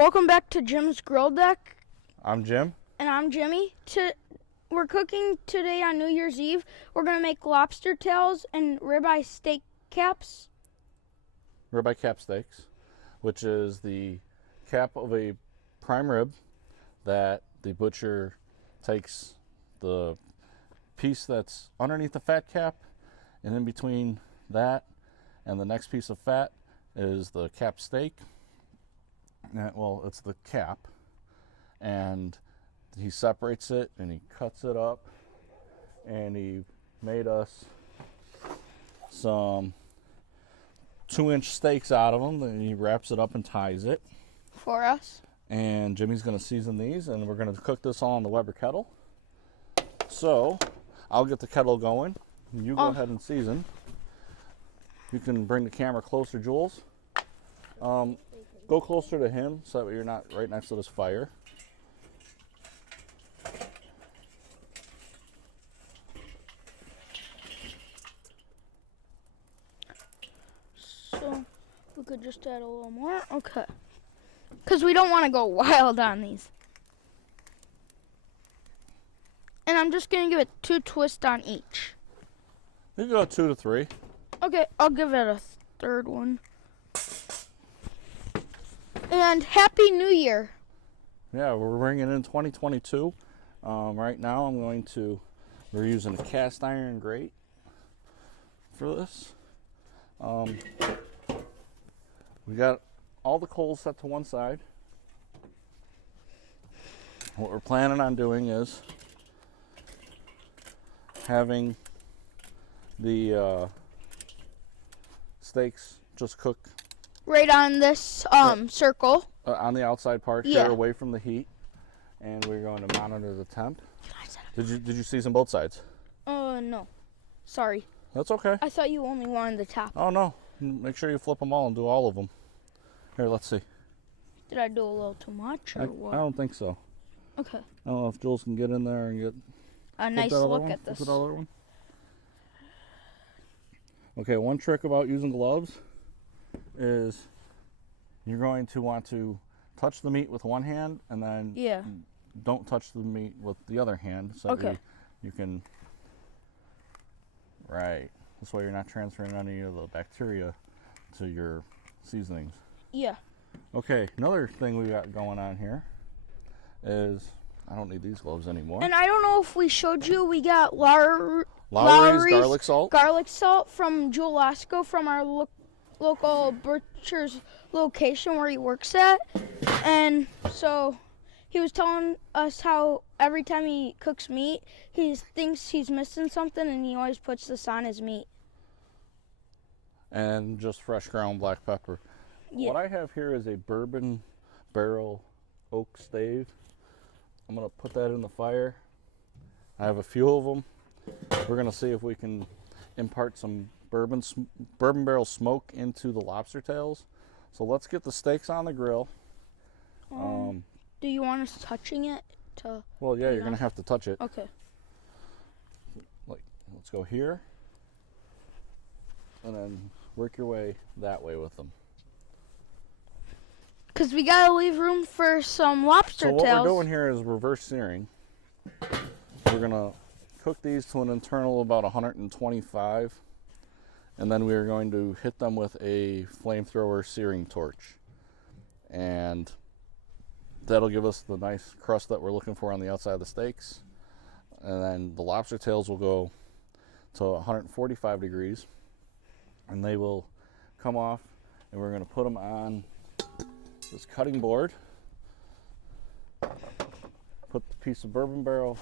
welcome back to Jim's Grill Deck. I'm Jim. And I'm Jimmy. We're cooking today on New Year's Eve. We're going to make lobster tails and ribeye steak caps. Ribeye cap steaks, which is the cap of a prime rib that the butcher takes the piece that's underneath the fat cap, and in between that and the next piece of fat is the cap steak. Well, it's the cap, and he separates it and he cuts it up, and he made us some 2-inch steaks out of them, and he wraps it up and ties it For us. And Jimmy's going to season these, and we're going to cook this all in the Weber Kettle. So I'll get the kettle going. You go ahead and season. You can bring the camera closer, Jules. Go closer to him so that you're not right next to this fire. So we could just add a little more. Okay. Because we don't want to go wild on these. And I'm just going to give it 2 twists on each. You can go 2 to 3. Okay, I'll give it a third one. And Happy New Year. Yeah, we're bringing in 2022. Right now we're using a cast iron grate for this. We got all the coals set to one side. What we're planning on doing is having the steaks just cook Right on this circle. on the outside part here, away from the heat, and we're going to monitor the temp. Did you season both sides? No. Sorry. That's okay. I thought you only wanted the top. Oh no, make sure you flip them all and do all of them. Here, let's see. Did I do a little too much or what? I don't think so. Okay. I don't know if Jules can get in there and get A nice look at this. Flip that other one. Okay, one trick about using gloves is you're going to want to touch the meat with one hand and then don't touch the meat with the other hand, so that you can, this way you're not transferring any of the bacteria to your seasonings. Yeah. Okay, another thing we got going on here is, I don't need these gloves anymore. And I don't know if we showed you, we got Lowry's garlic salt from Jewel Lasco from our local butcher's location where he works at. And so he was telling us how every time he cooks meat, he thinks he's missing something, and he always puts this on his meat. And just fresh ground black pepper. Yeah. What I have here is a bourbon barrel oak stave. I'm going to put that in the fire. I have a few of them. We're going to see if we can impart some bourbon barrel smoke into the lobster tails. So let's get the steaks on the grill. Do you want us touching it? Well, yeah, you're going to have to touch it. Okay. Let's go here. And then work your way that way with them. Because we got to leave room for some lobster tails. So what we're doing here is reverse searing. We're going to cook these to an internal of about 125. And then we're going to hit them with a flamethrower searing torch. And that'll give us the nice crust that we're looking for on the outside of the steaks. And then the lobster tails will go to 145 degrees. And they will come off, and we're going to put them on this cutting board. Put the piece of bourbon barrel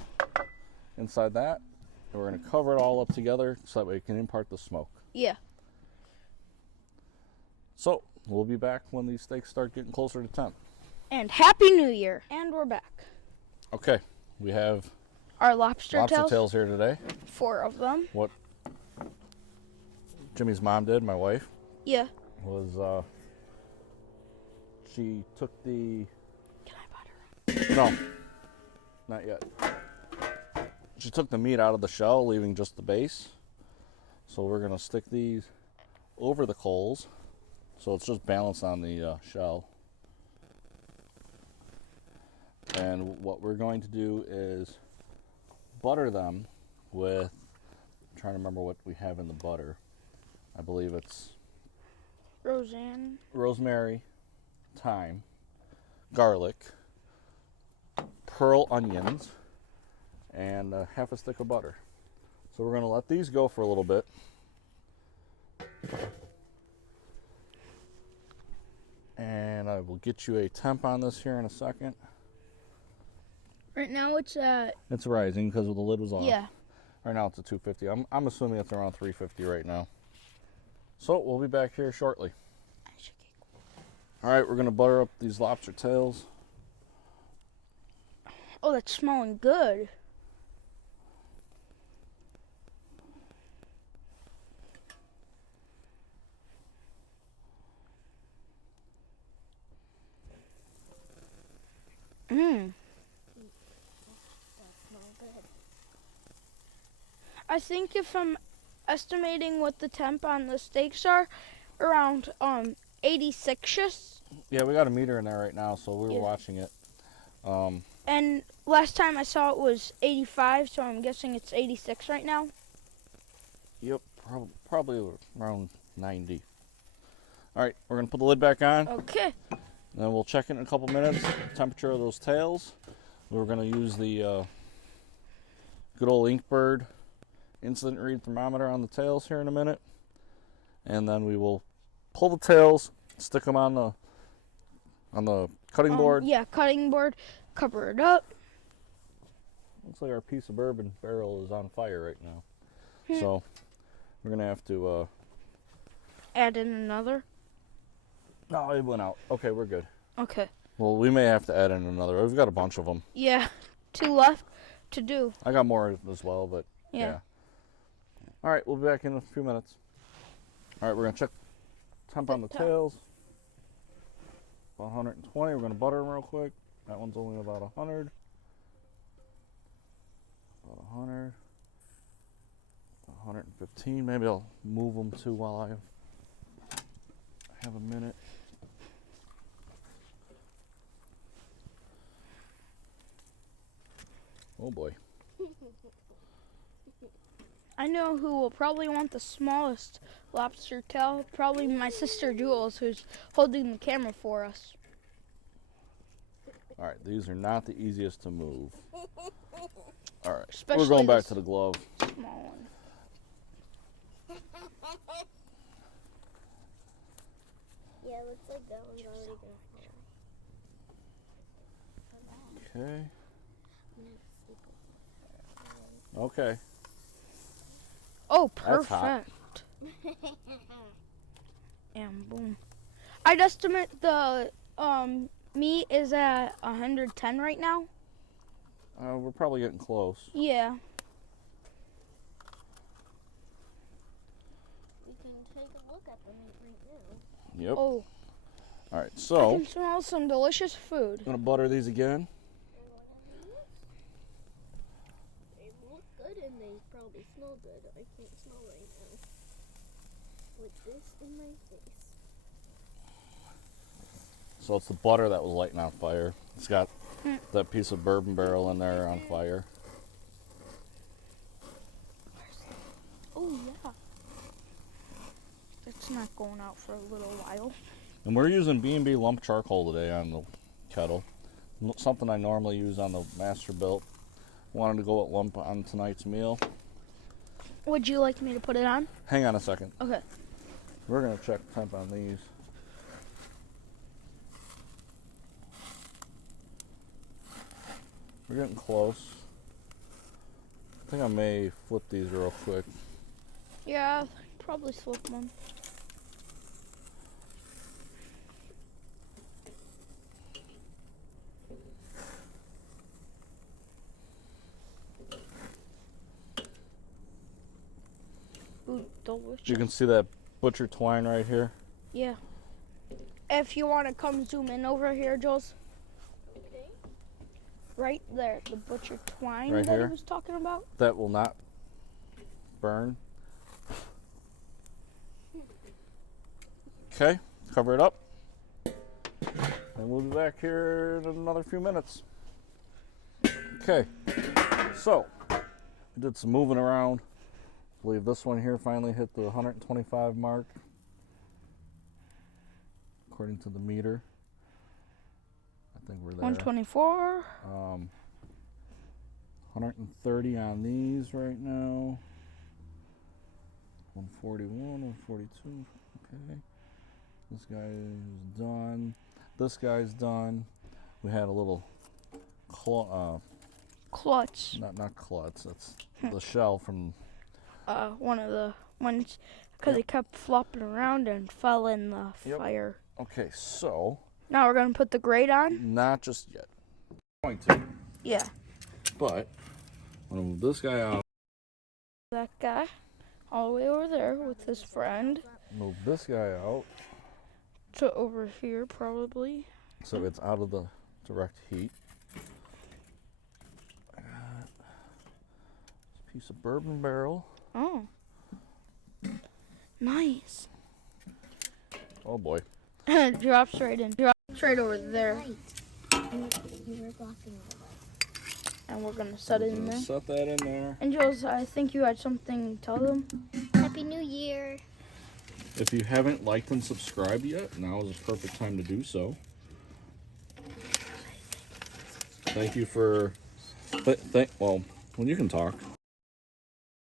inside that, and we're going to cover it all up together so that we can impart the smoke. Yeah. So we'll be back when these steaks start getting closer to temp. And Happy New Year. And we're back. Okay, we have our lobster tails here today. 4 of them. What Jimmy's mom did, my wife, was she took the... Can I butter? No, not yet. She took the meat out of the shell, leaving just the base. So we're going to stick these over the coals, so it's just balanced on the shell. And what we're going to do is butter them with, I'm trying to remember what we have in the butter. I believe it's rosemary, thyme, garlic, pearl onions, and half a stick of butter. So we're going to let these go for a little bit. And I will get you a temp on this here in a second. Right now it's at... It's rising because the lid was off. Yeah. Right now it's at 250. I'm assuming it's around 350 right now. So we'll be back here shortly. All right, we're going to butter up these lobster tails. Oh, that's smelling good. Mmm. I think if I'm estimating what the temp on the steaks are, around 86-ish. Yeah, we got a meter in there right now, so we were watching it. And last time I saw it was 85, so I'm guessing it's 86 right now. Yep, probably around 90. All right, we're gonna put the lid back on. Okay. Then we'll check in a couple minutes. Temperature of those tails. We're gonna use the good old Inkbird incident read thermometer on the tails here in a minute, and then we will pull the tails, stick them on the cutting board. Yeah, cutting board. Cover it up. Looks like our piece of bourbon barrel is on fire right now. So we're gonna have to add in another. No, it went out. Okay, we're good. Okay. Well, we may have to add in another. We've got a bunch of them. Yeah, 2 left to do. I got more as well, but yeah. All right, we'll be back in a few minutes. All right, we're gonna check temp on the tails. About 120. We're gonna butter them real quick. That one's only about 100. About 100. 115. Maybe I'll move them too while I have a minute. Oh boy. I know who will probably want the smallest lobster tail. Probably my sister Jules, who's holding the camera for us. All right, these are not the easiest to move. All right, Especially we're going back to the glove. Small one. Yeah, looks like that one's already gonna fall. Okay. Okay. Oh, That's hot. perfect. And boom. I'd estimate the meat is at 110 right now. We're probably getting close. Yeah. We can take a look at the meat right now. Yep. Oh. All right, I so can smell some delicious food. I'm gonna butter these again. They look good and they probably smell good. I can't smell right now. With this in my face. So it's the butter that was lighting on fire. It's got that piece of bourbon barrel in there on fire. Oh, yeah. It's not going out for a little while. And we're using B&B Lump Charcoal today on the kettle. Something I normally use on the Masterbuilt. Wanted to go at Lump on tonight's meal. Would you like me to put it on? Hang on a second. Okay. We're going to check temp on these. We're getting close. I think I may flip these real quick. Yeah, probably flip one. Ooh, delicious. You can see that butcher twine right here. Yeah. If you want to come zoom in over here, Jules. Okay. Right there, the butcher twine Right that here? he was talking about. That will not burn. Okay, cover it up. And we'll be back here in another few minutes. Okay, so we did some moving around. I believe this one here finally hit the 125 mark, according to the meter. I think we're there. 124. 130 on these right now. 141, 142. Okay. This guy is done. This guy's done. We had a little Clutch. Not klutz. That's the shell from One of the ones, because it kept flopping around and fell in the fire. Okay, so Now we're going to put the grate on? not just yet. Going to. Yeah. But I'm gonna move this guy out. That guy all the way over there with his friend. Move this guy out To over here, probably. so it's out of the direct heat. I got this piece of bourbon barrel. Oh. Nice. Oh boy. Drops right in. Drops right over there. You were blocking the light. And we're going to set it in there. Set that in there. And Jules, I think you had something to tell them. Happy New Year. If you haven't liked and subscribed yet, now is a perfect time to do so. Thank you for, well, you can talk.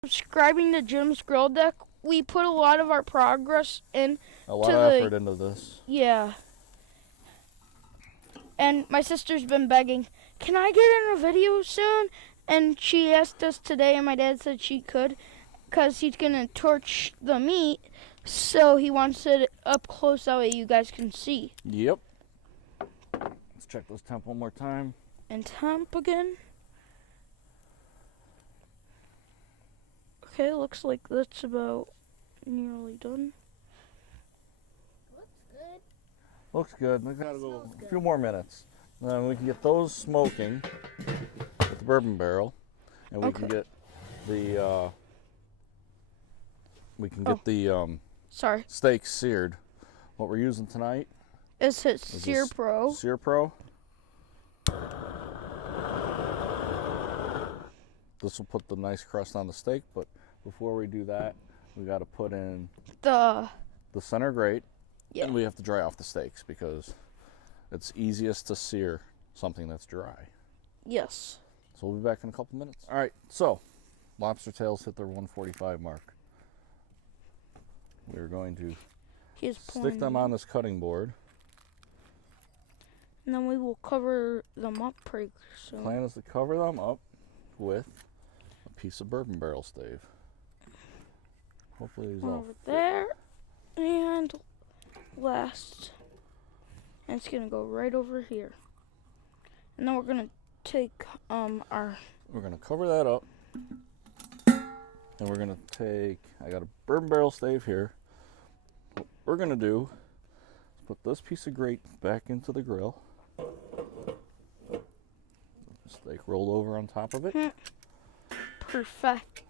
Subscribing to Jim's Grill Deck, we put a lot of our progress in. A lot of effort into this. Yeah. And my sister's been begging, can I get in a video soon? And she asked us today, and my dad said she could, because he's going to torch the meat, so he wants it up close, that way you guys can see. Yep. Let's check this temp one more time. And temp again. Okay, looks like that's about nearly done. Looks good. Looks good. We gotta go a few more minutes. Then we can get those smoking with the bourbon barrel, and we can get the Sorry. steak seared. What we're using tonight Is it Searpro? Searpro. This will put the nice crust on the steak, but before we do that, we got to put in The center grate, Yeah. and we have to dry off the steaks because it's easiest to sear something that's dry. Yes. So we'll be back in a couple minutes. All right, so lobster tails hit their 145 mark. We're going to He's stick them on this cutting board. And then we will cover them up pretty soon. Plan is to cover them up with a piece of bourbon barrel stave. Hopefully these all Over there. And last. And it's going to go right over here. And then we're going to take our... We're going to cover that up. And we're going to take... I got a bourbon barrel stave here. What we're going to do is put this piece of grate back into the grill. Steak rolled over on top of it. Perfect.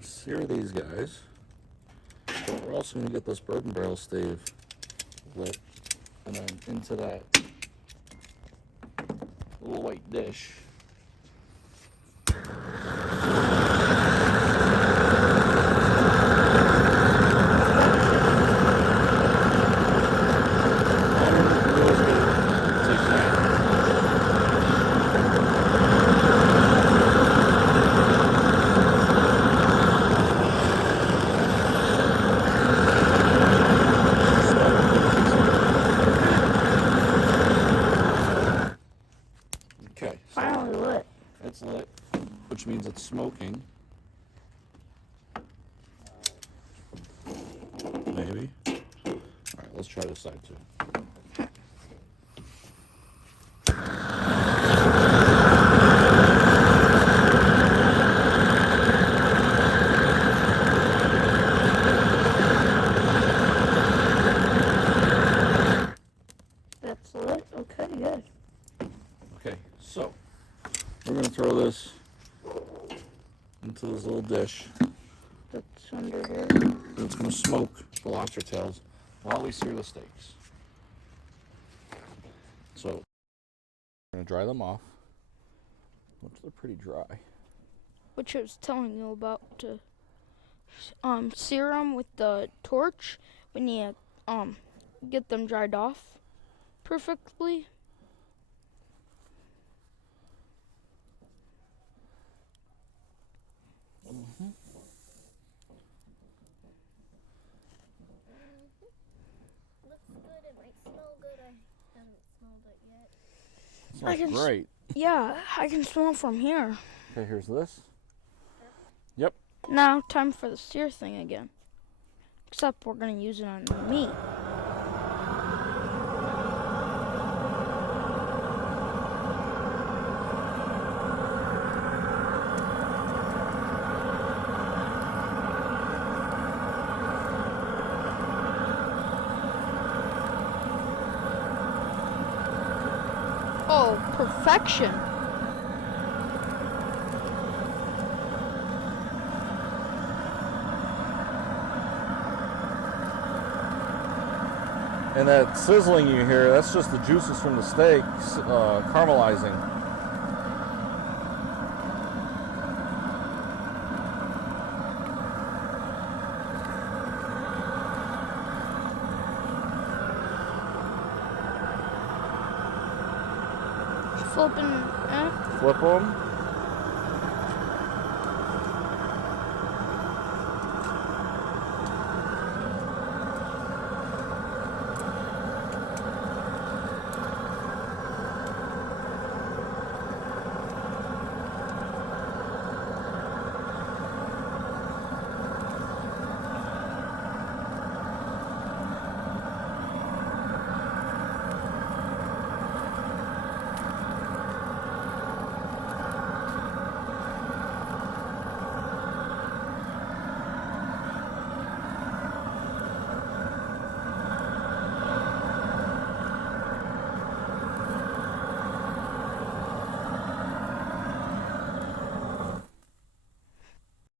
Sear these guys. We're also going to get this bourbon barrel stave lit and then into that little white dish. Okay, so Finally lit. it's lit, which means it's smoking. Maybe. All right, let's try this side too. That's lit. Okay, good. Okay, so we're going to throw this into this little dish. That's under here. And it's going to smoke the lobster tails while we sear the steaks. So we're going to dry them off. which they're pretty dry. Which I was telling you about, to sear them with the torch when you get them dried off perfectly. Mm-hmm. Looks good. It might smell good. I haven't smelled it yet. Smells great. Yeah, I can smell from here. Okay, here's this. Yep. Now, time for the sear thing again. Except we're going to use it on the meat. Oh, perfection. And that sizzling you hear, that's just the juices from the steak caramelizing. Flip them.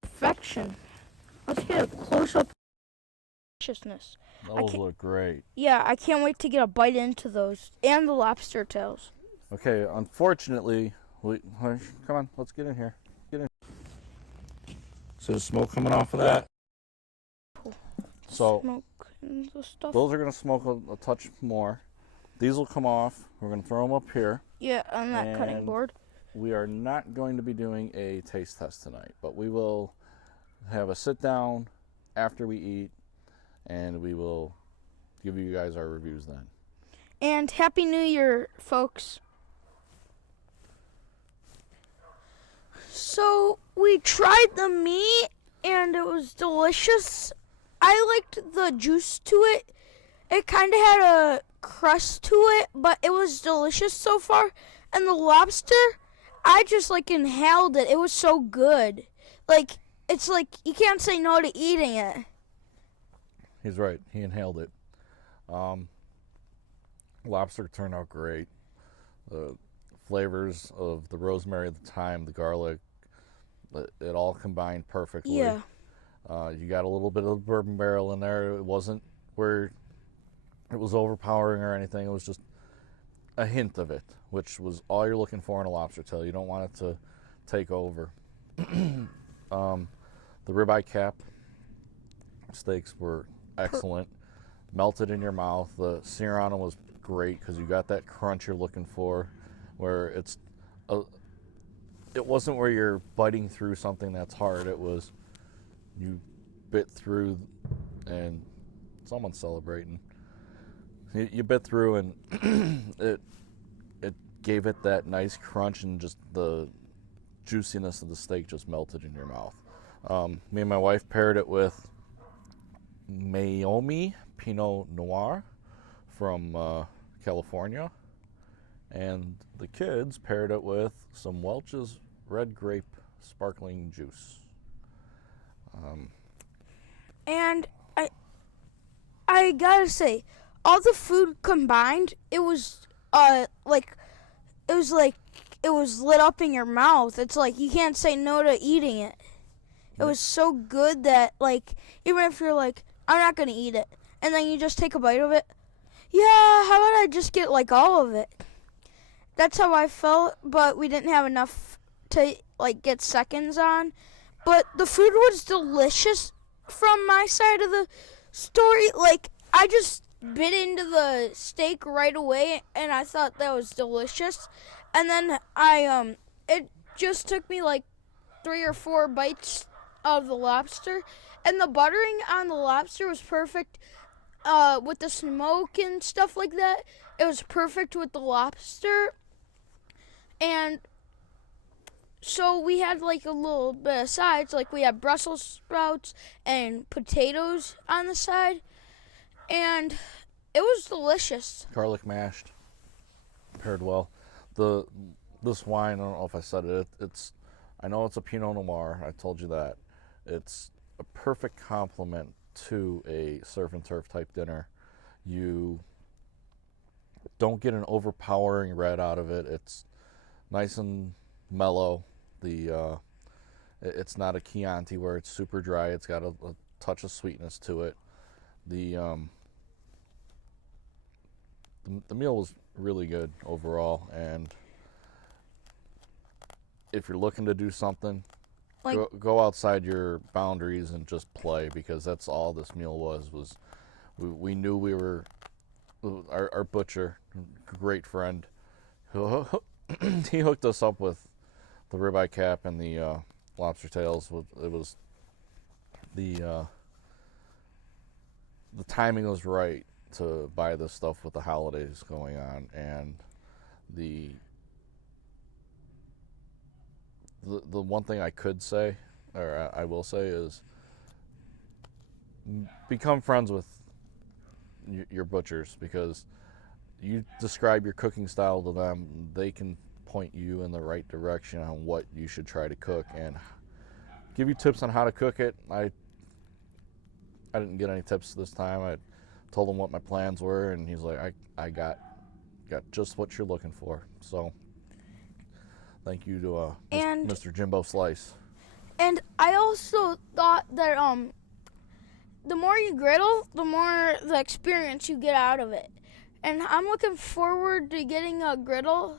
Perfection. Let's get a close-up. Deliciousness. Those look great. Yeah, I can't wait to get a bite into those and the lobster tails. Okay, unfortunately, come on, let's get in here. Get in. So there's smoke coming off of that. So Smoke and the stuff. those are going to smoke a touch more. These will come off. We're going to throw them up here. Yeah, on that cutting And board. We are not going to be doing a taste test tonight, but we will have a sit down after we eat, and we will give you guys our reviews then. And Happy New Year, folks. So we tried the meat, and it was delicious. I liked the juice to it. It kind of had a crust to it, but it was delicious so far. And the lobster, I just inhaled it. It was so good. It's you can't say no to eating it. He's right. He inhaled it. Lobster turned out great. The flavors of the rosemary, the thyme, the garlic, it all combined perfectly. Yeah. You got a little bit of the bourbon barrel in there. It wasn't where it was overpowering or anything. It was just a hint of it, which was all you're looking for in a lobster tail. You don't want it to take over. The ribeye cap steaks were excellent. Melted in your mouth. The sear on them was great because you got that crunch you're looking for, where it wasn't where you're biting through something that's hard. It was you bit through, and someone's celebrating. You bit through, and it gave it that nice crunch, and just the juiciness of the steak just melted in your mouth. Me and my wife paired it with Mayomi Pinot Noir from California, and the kids paired it with some Welch's Red Grape Sparkling Juice. And I gotta say, all the food combined, it was it was lit up in your mouth. It's you can't say no to eating it. It was so good that even if you're I'm not gonna eat it, and then you just take a bite of it. Yeah, how about I just get all of it? That's how I felt, but we didn't have enough to like get seconds on. But the food was delicious from my side of the story. Like, I just bit into the steak right away, and I thought that was delicious. And then it just took me like 3 or 4 bites of the lobster, and the buttering on the lobster was perfect. With the smoke and stuff like that, it was perfect with the lobster. And so we had like a little bit of sides, like we had Brussels sprouts and potatoes on the side, and it was delicious. Garlic mashed, paired well. This wine, I don't know if I said it. I know it's a Pinot Noir. I told you that. It's a perfect complement to a surf and turf type dinner. You don't get an overpowering red out of it. It's nice and mellow. It's not a Chianti where it's super dry. It's got a touch of sweetness to it. The meal was really good overall, and if you're looking to do something, like, go outside your boundaries and just play, because that's all this meal was we knew we were our butcher, great friend, he hooked us up with the ribeye cap and the lobster tails. It was the timing was right to buy this stuff with the holidays going on, and the one thing I could say, or I will say, is become friends with your butchers, because you describe your cooking style to them, they can point you in the right direction on what you should try to cook and give you tips on how to cook it. I didn't get any tips this time. I told him what my plans were, and he's like, I got just what you're looking for. So thank you to Mr. Jimbo Slice. And I also thought that the more you griddle, the more the experience you get out of it. And I'm looking forward to getting a griddle.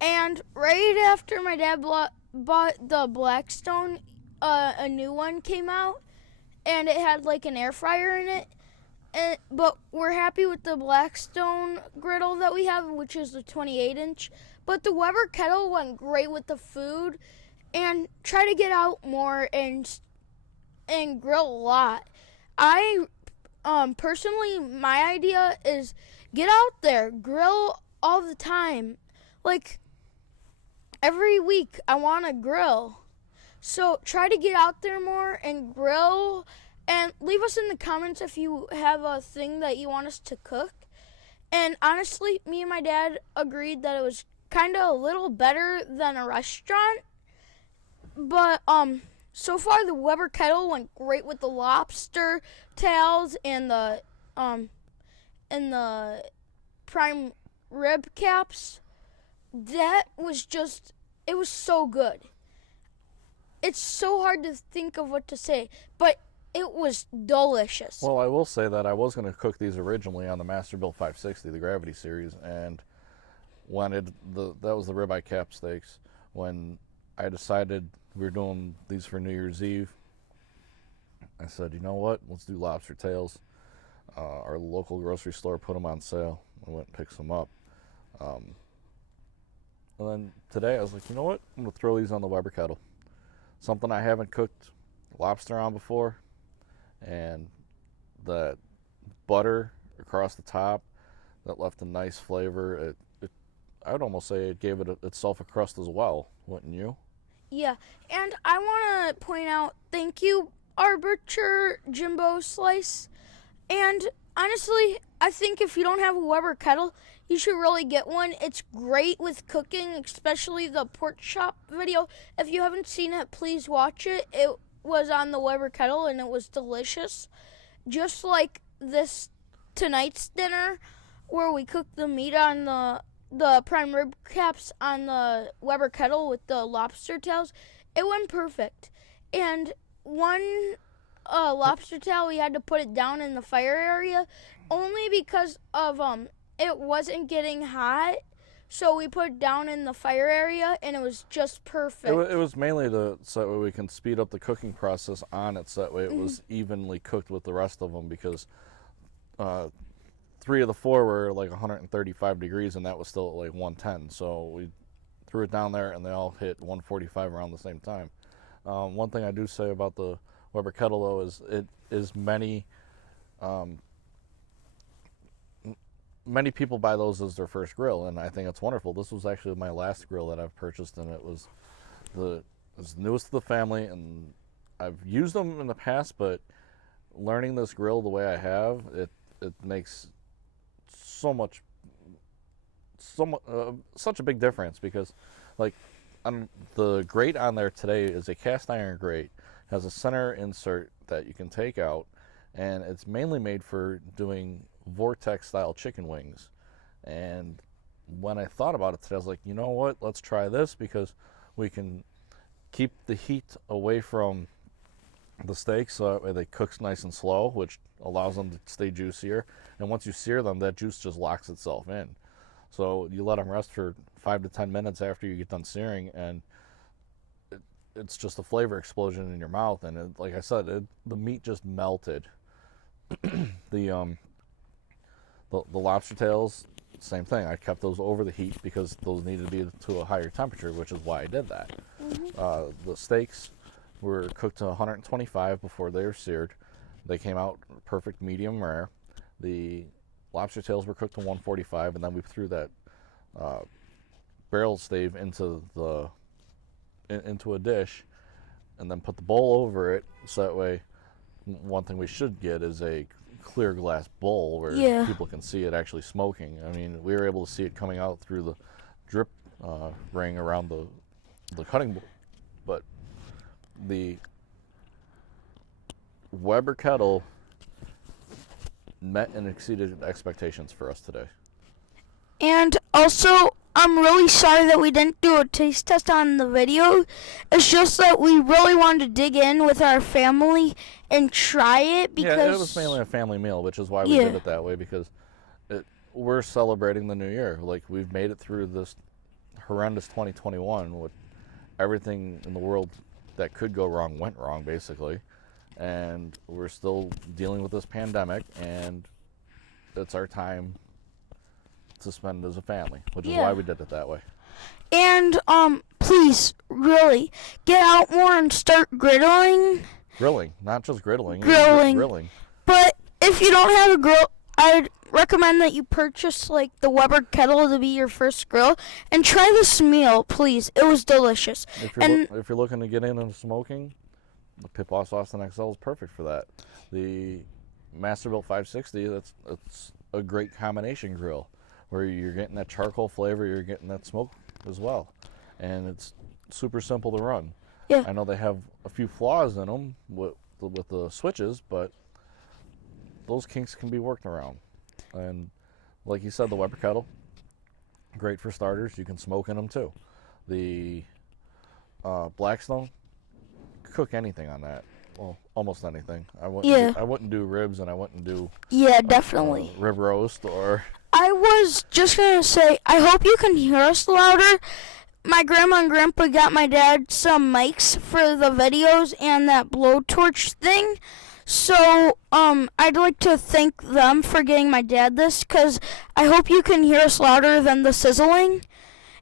And right after my dad bought the Blackstone, a new one came out, and it had like an air fryer in it. But we're happy with the Blackstone griddle that we have, which is the 28-inch. But the Weber Kettle went great with the food, and try to get out more and grill a lot. I personally, my idea is get out there, grill all the time. Like every week I want to grill. So try to get out there more and grill, and leave us in the comments if you have a thing that you want us to cook. And honestly, me and my dad agreed that it was kind of a little better than a restaurant. But so far the Weber Kettle went great with the lobster tails and the prime rib caps. That was just, it was so good. It's so hard to think of what to say, but it was delicious. Well, I will say that I was going to cook these originally on the Masterbuilt 560, the Gravity series, and wanted that was the ribeye cap steaks. When I decided we were doing these for New Year's Eve, I said, you know what, let's do lobster tails. Our local grocery store put them on sale. I went and picked some up. And then today I was like, you know what, I'm going to throw these on the Weber Kettle. Something I haven't cooked lobster on before, and that butter across the top that left a nice flavor. I would almost say it gave it itself a crust as well, wouldn't you? Yeah, and I want to point out, thank you, our butcher, Jimbo Slice. And honestly, I think if you don't have a Weber Kettle, you should really get one. It's great with cooking, especially the pork chop video. If you haven't seen it, please watch it. It was on the Weber Kettle, and it was delicious. Just like tonight's dinner, where we cooked the meat on the prime rib caps on the Weber Kettle with the lobster tails. It went perfect. And one lobster tail, we had to put it down in the fire area only because of it wasn't getting hot. So we put it down in the fire area, and it was just perfect. It was mainly so that way we can speed up the cooking process on it, so that way it was evenly cooked with the rest of them, because 3 of the 4 were like 135 degrees, and that was still at like 110. So we threw it down there, and they all hit 145 around the same time. One thing I do say about the Weber Kettle, though, is it is many people buy those as their first grill, and I think it's wonderful. This was actually my last grill that I've purchased, and it was it's newest to the family, and I've used them in the past, but learning this grill the way I have, it makes such a big difference, because like the grate on there today is a cast iron grate, has a center insert that you can take out, and it's mainly made for doing vortex style chicken wings. And when I thought about it today, I was like, you know what, let's try this, because we can keep the heat away from the steaks, so that way they cook nice and slow, which allows them to stay juicier. And once you sear them, that juice just locks itself in. So you let them rest for 5 to 10 minutes after you get done searing, and it's just a flavor explosion in your mouth. And like I said, the meat just melted. The lobster tails, same thing. I kept those over the heat because those needed to be to a higher temperature, which is why I did that. The steaks were cooked to 125 before they were seared. They came out perfect medium rare. The lobster tails were cooked to 145, and then we threw that barrel stave into a dish, and then put the bowl over it, so that way, one thing we should get is a clear glass bowl where people can see it actually smoking. I mean, we were able to see it coming out through the drip ring around the cutting board. But the Weber Kettle met and exceeded expectations for us today. And also, I'm really sorry that we didn't do a taste test on the video. It's just that we really wanted to dig in with our family and try it, because it was mainly a family meal, which is why we did it that way, because we're celebrating the new year. Like, we've made it through this horrendous 2021 with everything in the world that could go wrong went wrong, basically, and we're still dealing with this pandemic, and it's our time to spend as a family, which is why we did it that way. And please, really, get out more and start griddling. Grilling, not just griddling. Grilling. But if you don't have a grill, I'd recommend that you purchase like the Weber Kettle to be your first grill, and try this meal, please. It was delicious. If you're looking to get into smoking, the Pit Boss Austin XL is perfect for that. The Masterbuilt 560, it's a great combination grill, where you're getting that charcoal flavor, you're getting that smoke as well, and it's super simple to run. Yeah. I know they have a few flaws in them with the switches, but those kinks can be worked around. And like you said, the Weber Kettle, great for starters. You can smoke in them too. The Blackstone, cook anything on that. Well, almost anything. I wouldn't do ribs, and I wouldn't do definitely rib roast. Or I was just gonna say, I hope you can hear us louder. My grandma and grandpa got my dad some mics for the videos and that blowtorch thing. So, I'd like to thank them for getting my dad this, because I hope you can hear us louder than the sizzling.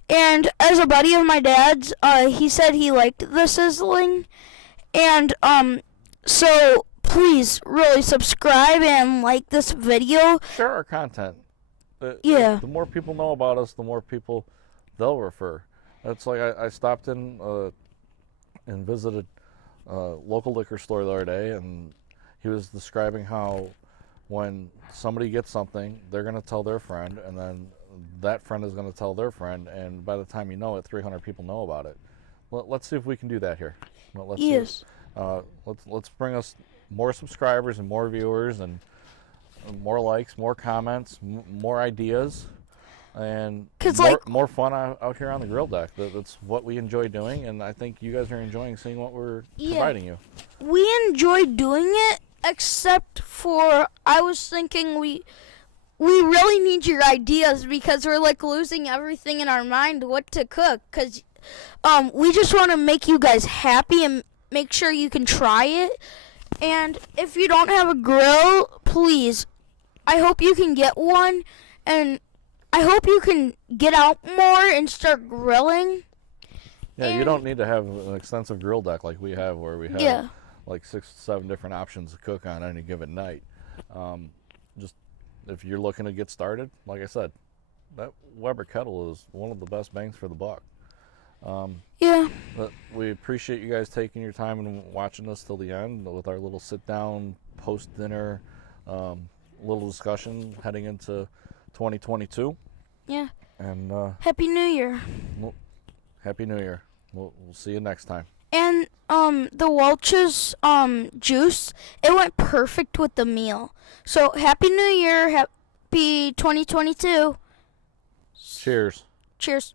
And as a buddy of my dad's, he said he liked the sizzling. And, so please really subscribe and like this video. Share our content. Yeah. The more people know about us, the more people they'll refer. It's like I stopped in and visited a local liquor store the other day, and he was describing how when somebody gets something, they're going to tell their friend, and then that friend is going to tell their friend, and by the time you know it, 300 people know about it. Let's see if we can do that here. Yes. Let's bring us more subscribers and more viewers and more likes, more comments, more ideas, and more fun out here on the grill deck. That's what we enjoy doing, and I think you guys are enjoying seeing what we're providing you. We enjoy doing it, except for I was thinking we really need your ideas because we're like losing everything in our mind what to cook. Cause we just want to make you guys happy and make sure you can try it. And if you don't have a grill, please, I hope you can get one. And I hope you can get out more and start grilling. Yeah, you don't need to have an extensive grill deck like we have, where we have like 6 to 7 different options to cook on any given night. Just if you're looking to get started, like I said, that Weber Kettle is one of the best bangs for the buck. But we appreciate you guys taking your time and watching us till the end with our little sit-down post-dinner little discussion heading into 2022. Yeah. And Happy New Year. Well, Happy New Year. We'll see you next time. And the Welch's juice, it went perfect with the meal. So Happy New Year, happy 2022. Cheers. Cheers.